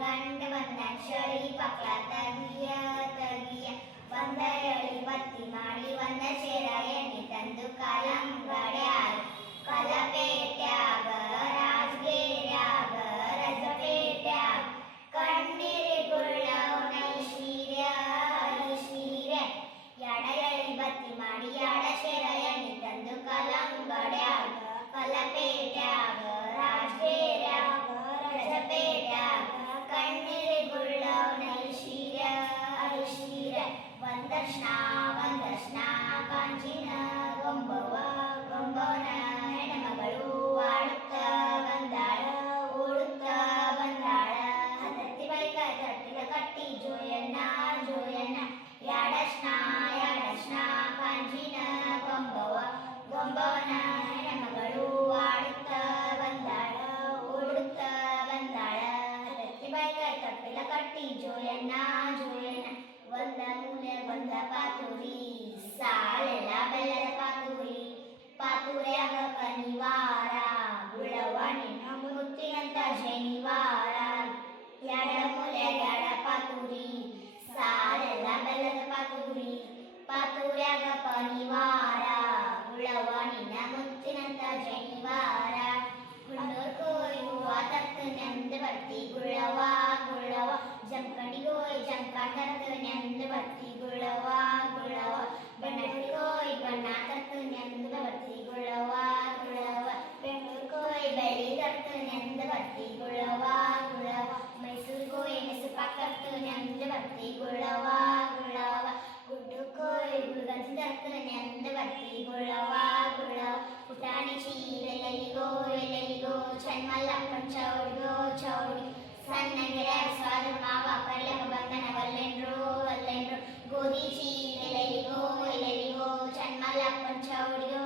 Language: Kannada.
ಗಂಡ ಬಂದನ್ ಶಳಿ ಪಕ್ಲ ತಗಿಯ ತಗಿಯ ಬಂದ ಎಳಿ ಬತ್ತಿ ಮಾಡಿ ಒಂದ ಸೇರ ಎಣ್ಣೆ ತಂದು ಕಲಂಗಡ್ಯಾಗ ಕಲಪೇಟ್ಯಾಗ ರಾಜಗೇರ್ಯಾಗ ರಜಪೇಟ್ಯಾಗ ಕಣ್ಣಿರಿ ಗುಳ್ಳವನ ಐಶ್ವರ್ಯ ಐಶ್ವರ್ಯ ಎಡ ಎಳಿ ಬತ್ತಿ ಮಾಡಿ ಎಡ ಸೇರ ಎಣ್ಣೆ ತಂದು ಕಲಂಗಡ್ಯಾಗ ಕಲಪೇಟ್ಯಾಗ ರಾಜಗೇರ್ಯಾಗ ರಜಪೇಟ್ಯಾಗ ಕಣ್ಣಿರಿ ಗುಳ್ಳವನ ಐಶ್ವರ್ಯ ಐಶ್ವರ್ಯ ವಂದರ್ಶನ ವಂದರ್ಶನ ಕಾಂಚಿನ ಗೊಂಬವ ಗೊಂಬವನ ಹೆಣ್ಮಗಳು ಆಡುತ್ತ ಬಂದಾಳ ಓಡುತ್ತ ಬಂದಾಳ ಹತ್ತತ್ತಿ ಬೈಕ ತಟ್ಟಿಲ ಕಟ್ಟಿ ಜೋಯಣ್ಣ ಜೋಯಣ್ಣ ಯಾಡಶ್ನ ಯಾಡಶ್ನ ಕಾಂಚಿನ ಗೊಂಬವ ಗೊಂಬವನ ಹೆಣ್ಮಗಳು ಆಡುತ್ತ ಬಂದಾಳ ಓಡುತ್ತ ಬಂದಾಳ ಹತ್ತತ್ತಿ ಬೈಕ ತಟ್ಟಿಲ ಕಟ್ಟಿ ಜೋಯಣ್ಣ ಜೋಯಣ್ಣ ಒಂದ ಮೂಲೆ ಒಂದ ಪಾತುರಿ ಸಾಳೆಲ್ಲ ಬೆಲ್ಲದ ಪಾತುರಿ ಪಾತುರ್ಯಾಗ ಕನಿವಾರ ಗುಳ್ಳವ್ವ ನಿನ್ನ ಮುತ್ತಿನಂತ ಶನಿವಾರ ಎಡ ಮೂಲೆ ಎಡ ಪಾತುರಿ ಸಾಳೆಲ್ಲ ಬೆಲ್ಲದ ಪಾತುರಿ ಪಾತುರ್ಯಾಗ ಕನಿವಾರ ಗುಳ್ಳವ್ವ ನಿನ್ನ ಮುತ್ತಿನಂತ ಶನಿವಾರ ಗುಳ್ಳೋರ್ಗೋಯ್ ಹೂವ ತಕ್ಕ ನೆಂದು ಬರ್ತಿ ಗುಳ್ಳವ್ವ ಗುಳ್ಳವ್ವ ಜಂಕಣಿಗೋಯ್ ಜಂಕಾಟ ನೆಂದು ಬರ್ತಿ ಗುಳ್ಳವ್ವ ಗುಳ್ಳವ್ವ ಬಣ್ಣಗೋಯ್ ಬಣ್ಣ ತಕ್ಕ ನೆಂದು ಬರ್ತಿ ಗುಳ್ಳವ್ವ ಗುಳ್ಳವ್ವ ಬೆಂಗಳೂರ್ಗೋಯ್ ಬೆಳಿ ತಕ್ಕ ನೆಂದು ಬರ್ತಿ ಗುಳ್ಳವ್ವ ಗುಳ್ಳವ್ವ ಮೈಸೂರ್ಗೋಯ್ ಮೆಸು ಪಕ್ಕತ್ತು ನೆಂದು ಬರ್ತಿ ಗುಳ್ಳವ್ವ ಗುಳ್ಳವ್ವ ಗುಡ್ಡಕ್ಕೋಯ್ ಗುಳ್ಗಂಜಿ ತಕ್ಕ ನೆಂದು ಬರ್ತಿ ಗುಳ್ಳವ್ವ ಗುಳ್ಳವ್ವ ಪುಟಾಣಿ ಚೀಲೆಲ್ಲಿಗೋ ಎಲ್ಲೆಲ್ಲಿಗೋ ಚನ್ಮಲ್ಲಪ್ಪನ್ ಚೌಡಿಗೋ ಚೌಡಿ ಸಣ್ಣ ಗಿಡ ಸ್ವಾದ ಮಾವ ಕರ್ಲಕ ಬಂದನ ವಲ್ಲೆಂಡ್ರು ವಲ್ಲೆಂಡ್ರು ಗೋಧಿ ಚೀಲೆಲ್ಲಿಗೋ ಎಲ್ಲೆಲ್ಲಿಗೋ ಚನ್ಮಲ್ಲಪ್ಪನ್ ಚೌಡಿಗೋ